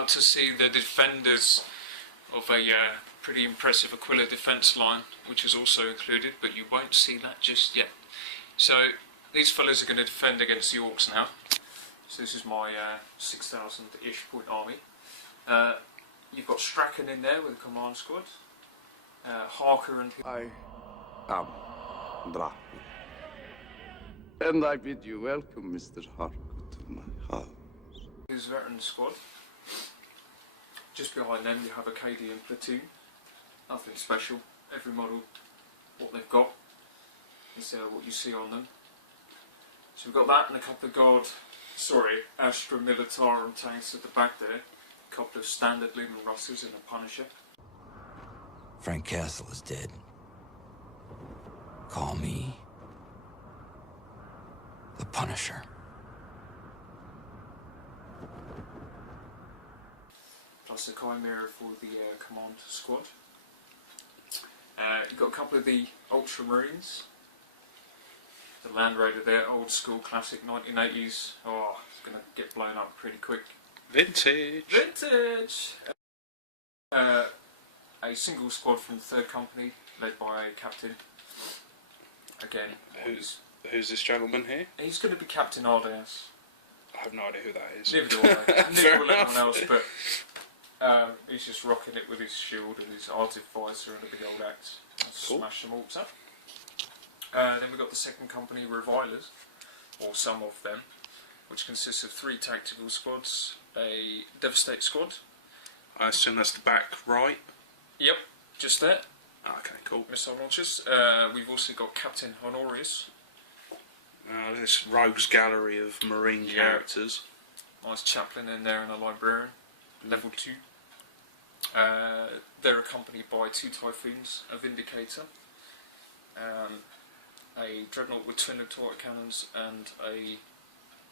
about to see the defenders of a pretty impressive Aquila defence line, which is also included, but you won't see that just yet. So these fellas are going to defend against the Orks now. So this is my 6,000-ish point army. You've got Strachan in there with the command squad. Harker and... I am Dracula. And I bid you welcome, Mr. Harker, to my house. His veteran squad. Just behind them you have a Acadian platoon. Nothing special. Every model, what they've got is what you see on them. So we've got that and a couple of Astra Militarum tanks at the back there. A couple of standard Lehman Russes and a Punisher. Frank Castle is dead. Call me the Punisher. Plus a Chimera for the command squad. You've got a couple of the Ultramarines. The Land Raider there, old school, classic 1980s. Oh, it's going to get blown up pretty quick. Vintage! Vintage! A single squad from the 3rd Company, led by a captain. Again, who's this gentleman here? He's going to be Captain Ardeas. I have no idea who that is. Neither do I. Neither will anyone else, but he's just rocking it with his shield and his artificer and a big old axe. Cool. Smash them Orks up. Then we've got the 2nd Company Revilers, or some of them, which consists of 3 tactical squads, a Devastate squad. I assume that's the back right? Yep, just there. Okay, cool. Missile launchers. We've also got Captain Honorius. This rogues gallery of marine characters. Nice chaplain in there and a librarian. Level 2. They're accompanied by 2 Typhoons, a Vindicator, a Dreadnought with twin turret cannons, and a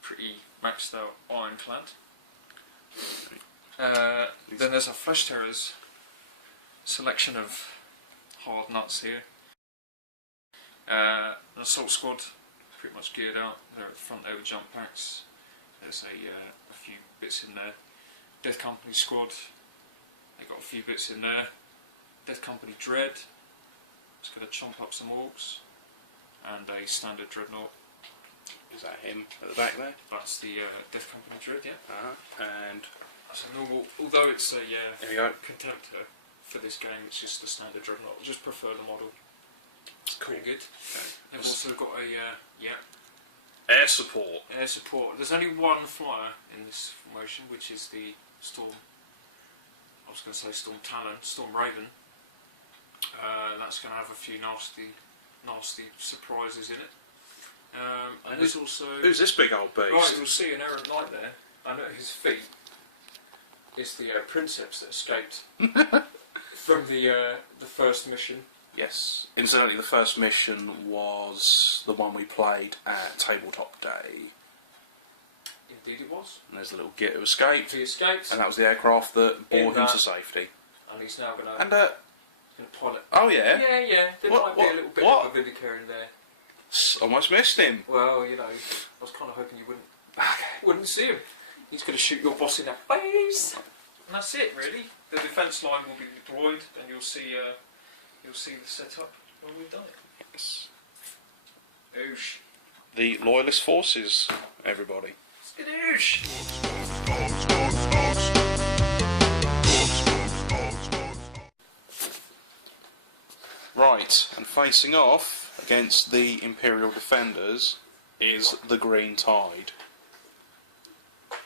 pretty maxed out Ironclad. Then there's a Flesh Terrors selection of hard nuts here. An assault squad, pretty much geared out. They're at the front there with jump packs. There's a few bits in there. Death Company squad, they got a few bits in there. Death Company Dread, it's going to chomp up some Orks, and a standard Dreadnought. Is that him at the back there? That's the Death Company Dread, yeah. And that's a normal, although it's a there you go. contemptor for this game, it's just the standard Dreadnought. I just prefer the model. It's pretty good. Okay. They've also got a air support. Air support. There's only one flyer in this formation, which is the Storm. I was going to say Storm Talon, Storm Raven. That's going to have a few nasty surprises in it. And there's also. Who's this big old beast? Right, you'll see an errant knight there, and at his feet is the Princeps that escaped from the first mission. Yes. Incidentally, the first mission was the one we played at Tabletop Day. Indeed it was. And there's a little git who escaped. He escaped. And that was the aircraft that bore him to safety. And he's now going to pilot. Oh yeah? Yeah. There might be a little bit of a Vindicator in there. Almost missed him. Well, you know, I was kind of hoping you wouldn't see him. He's going to shoot your boss in the face. And that's it, really. The defence line will be deployed, and you'll see the setup when we've done it. Yes. Oosh. The Loyalist Forces, everybody. Skadoosh! Right, and facing off against the Imperial Defenders is the Green Tide.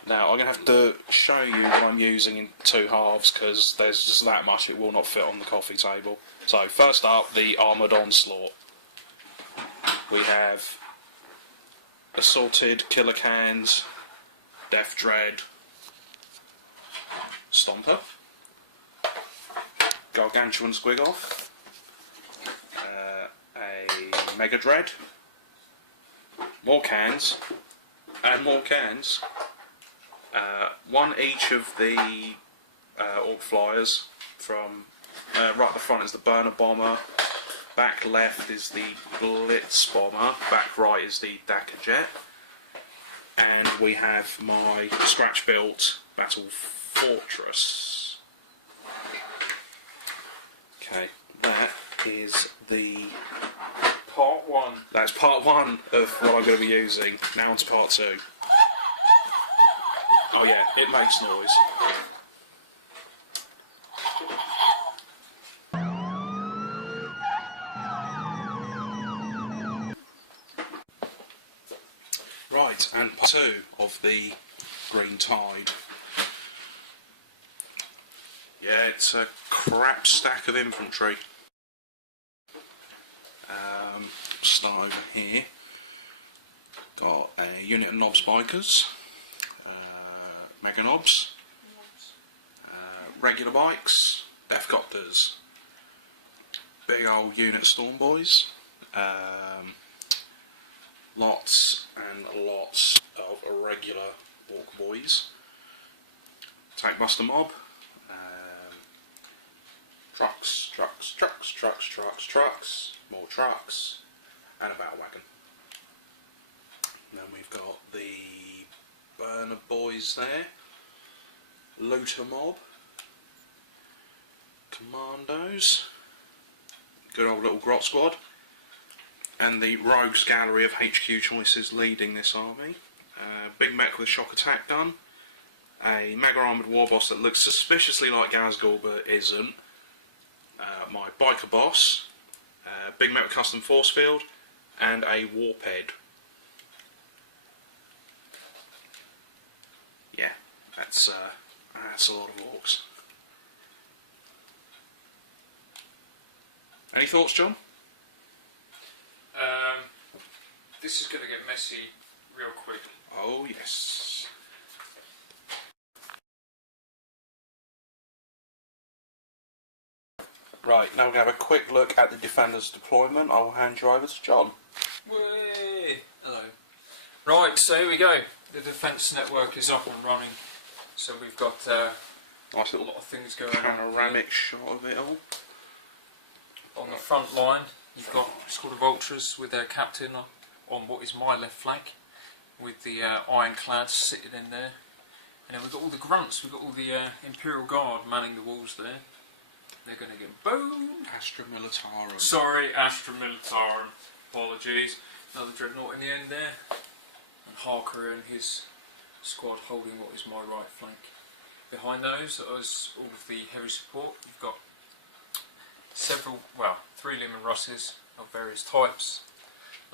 Now, I'm going to have to show you what I'm using in 2 halves, because there's just that much it will not fit on the coffee table. So, first up, the Armoured Onslaught. We have Assorted Killer Cans, Death Dread, Stomper, Gargantuan Squigoth, a Mega Dread, more cans, and more cans. One each of the Ork flyers. From right at the front is the Burner Bomber, back left is the Blitz Bomber, back right is the Dakka Jet, and we have my scratch built Battle Fortress. Okay, that is the Part 1. That's part 1 of what I'm going to be using. Now on to part 2. Oh yeah, it makes noise. Right, and part 2 of the Green Tide. Yeah, it's a crap stack of infantry. Start over here. Got a unit of Nobs bikers, mega Nobs, regular bikes, Deathcopters, big old unit of Storm Boys, lots and lots of irregular Ork Boys, Tank Buster Mob, trucks, more trucks, and a battle wagon. And then we've got the Burner Boys there, Looter Mob, Commandos, good old little Grot Squad, and the Rogues Gallery of HQ choices leading this army. Big mech with a shock attack gun, a mega armoured warboss that looks suspiciously like Gazgul but isn't, my biker boss, big mech with custom force field, and a warped. Yeah, that's a lot of orcs. Any thoughts, John? This is going to get messy real quick. Oh yes. Right, now we're going to have a quick look at the Defender's deployment. I'll hand you over to John. Way. Hello. Right, so here we go. The defence network is up and running. So we've got Nice a little lot of things going on. panoramic shot of it all. On the front line, you've got a squad of Ultras with their captain on what is my left flank, with the Ironclads sitting in there. And then we've got all the grunts, we've got all the Imperial Guard manning the walls there. They're going to get boned. Astra Militarum. Sorry, Astra Militarum. Apologies. Another Dreadnought in the end there. And Harker and his squad holding what is my right flank. Behind those is all of the heavy support. You've got several, well, 3 Lehman Russes of various types.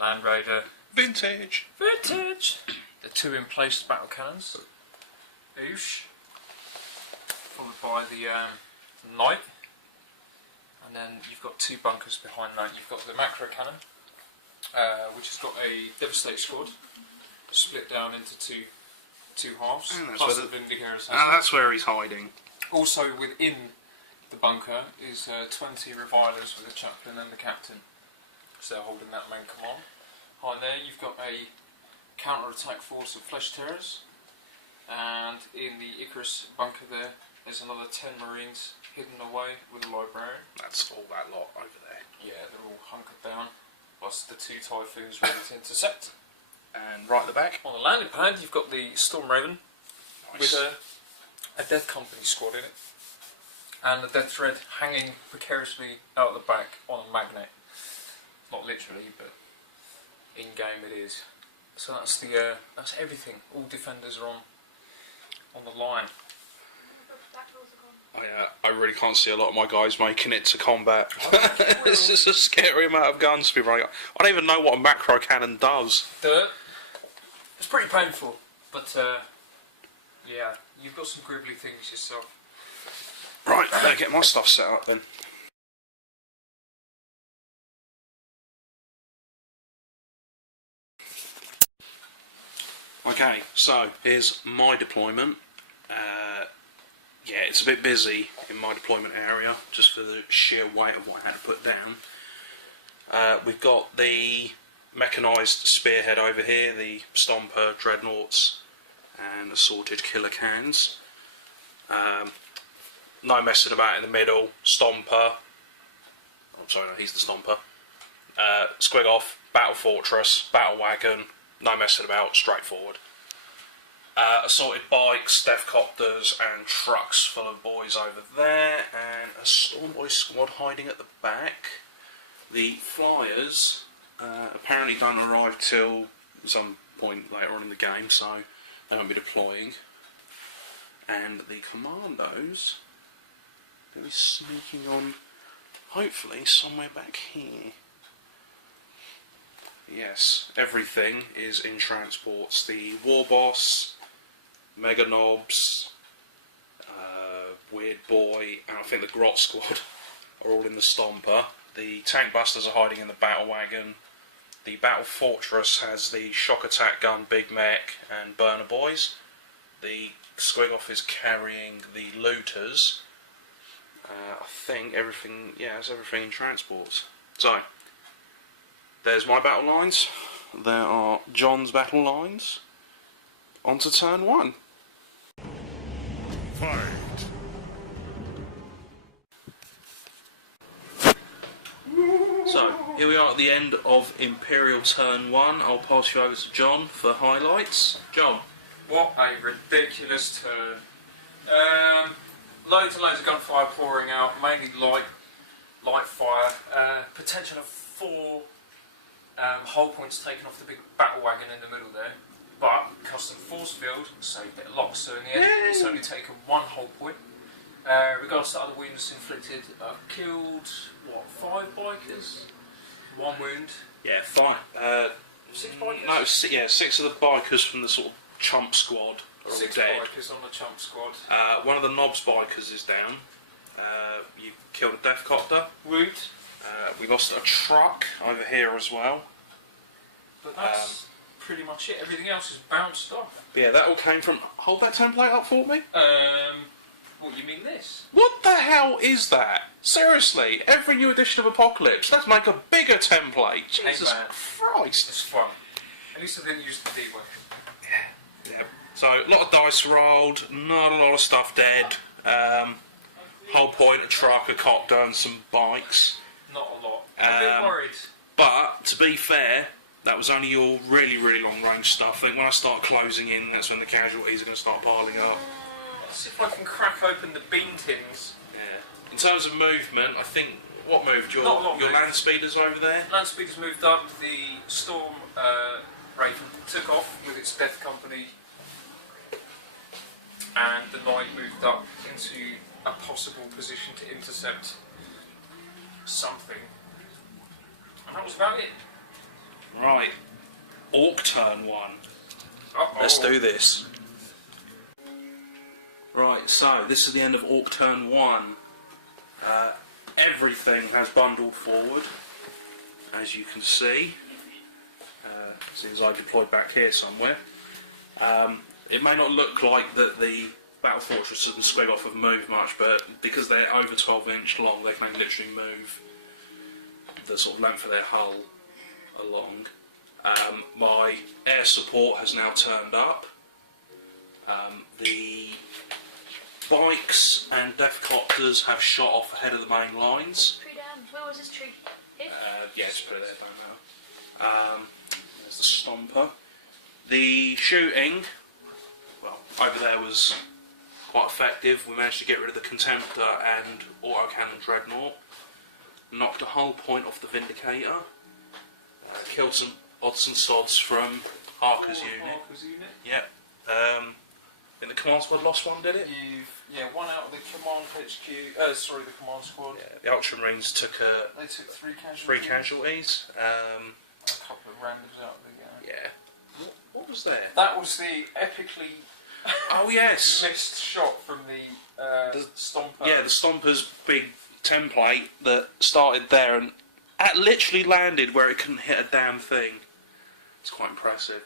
Land Raider. Vintage! The 2 in-place battle cannons. Oosh. Followed by the Knight. And then you've got 2 bunkers behind that. You've got the macro cannon, which has got a Devastate squad, split down into two halves, plus the Vindicator assassin. And that's where he's hiding. Also within the bunker is 20 Revilers with the chaplain and the captain, so they're holding that main command. Behind there you've got a counter-attack force of Flesh Terrors, and in the Icarus bunker there's another 10 Marines hidden away with a librarian. That's all that lot over there. Yeah, they're all hunkered down, plus the 2 Typhoons ready to intercept. And right at the back. On the landing pad you've got the Storm Raven, Nice. with a Death Company squad in it, and the Death Thread hanging precariously out the back on a magnet. Not literally, but in game it is. So that's the that's everything. All defenders are on the line. I really can't see a lot of my guys making it to combat. It's just a scary amount of guns to be running. I don't even know what a macro cannon does. It's pretty painful, but yeah, you've got some gribbly things yourself. Right, I better get my stuff set up then. Okay, so here's my deployment. Yeah, it's a bit busy in my deployment area, just for the sheer weight of what I had to put down. We've got the mechanised spearhead over here, the Stomper, Dreadnoughts, and assorted killer cans. No messing about in the middle. Stomper. I'm sorry, no, he's the Stomper. Squig off, Battle Fortress, Battle Wagon. No messing about, straightforward. Assorted bikes, deathcopters and trucks full of boys over there, and a Stormboy squad hiding at the back. The flyers apparently don't arrive till some point later on in the game, so they won't be deploying. And the commandos will be sneaking on, hopefully, somewhere back here. Yes, everything is in transports. The War Boss, Mega Knobs, Weird Boy, and I think the Grot Squad are all in the Stomper. The Tank Busters are hiding in the Battle Wagon. The Battle Fortress has the Shock Attack Gun, Big Mech, and Burner Boys. The Squig-Off is carrying the Looters. I think everything, yeah, it's everything in transports. So, there's my battle lines. There are John's battle lines. On to turn 1. Fight. So, here we are at the end of Imperial turn 1. I'll pass you over to John for highlights. John. What a ridiculous turn. Loads and loads of gunfire pouring out, mainly light fire. Potential of 4 hull points taken off the big battle wagon in the middle there. But custom force field saved it a lot, so in the end it's only taken 1 hull point. Regards to other wounds inflicted, I've killed, what, 5 bikers? 1 wound. Yeah, fine. 6 bikers? No, 6 of the bikers from the sort of chump squad are all 6 dead. bikers on the chump squad. One of the Knobs bikers is down. You killed a deathcopter. Wound. We lost a truck over here as well. But that's pretty much it. Everything else is bounced off. Yeah, that all came from... Hold that template up for me. What, you mean this? What the hell is that? Seriously, every new edition of Apocalypse, let's make a bigger template. Jesus man. Christ. It's fun. At least I didn't use the D-way. Yeah. So, a lot of dice rolled, not a lot of stuff dead. Whole point, a truck, a copter and some bikes. Not a lot. I'm a bit worried. But, to be fair, that was only your really, really long range stuff. I think when I start closing in, that's when the casualties are going to start piling up. Let's see if I can crack open the bean tins. Yeah. In terms of movement, I think... What moved? Your land speeders over there? Land speeders moved up. The Storm Raven took off with its Death Company. And the Knight moved up into a possible position to intercept something. And that was about it. Right. Ork turn 1. Uh-oh. Let's do this. Right, so this is the end of Ork turn 1. Everything has bundled forward, as you can see. Since I deployed back here somewhere. It may not look like that the Battle Fortress and Squig-Off have moved much, but because they're over 12-inch long, they can literally move the sort of length of their hull along. My air support has now turned up. The bikes and deathcopters have shot off ahead of the main lines. Tree down. Where was this tree? Here? Yeah, just put it there, don't know. There's the Stomper. The shooting, well, over there was quite effective. We managed to get rid of the Contemptor and Autocannon Dreadnought. Knocked a hull point off the Vindicator. Killed some odds and sods from Harker's unit. Harker's unit. Yep. I think the command squad lost one, did it? Yeah, one out of the command HQ. Sorry, the command squad. Yeah, the Ultramarines took They took 3 casualties. 3 casualties. A couple of randoms out of the game. Yeah. What was there? That was the epically Oh yes. missed shot from the Stomper. Yeah, the Stomper's big template that started there and literally landed where it couldn't hit a damn thing. It's quite impressive.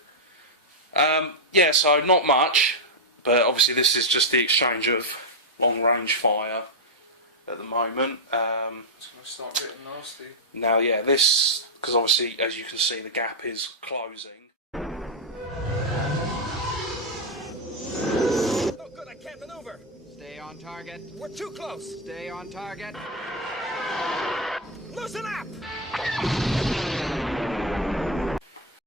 Yeah, so not much, but obviously this is just the exchange of long-range fire at the moment. It's going to start getting nasty. Now, yeah, this, because obviously, as you can see, the gap is closing. No good, I can't maneuver. Stay on target. We're too close. Stay on target. Loosen up!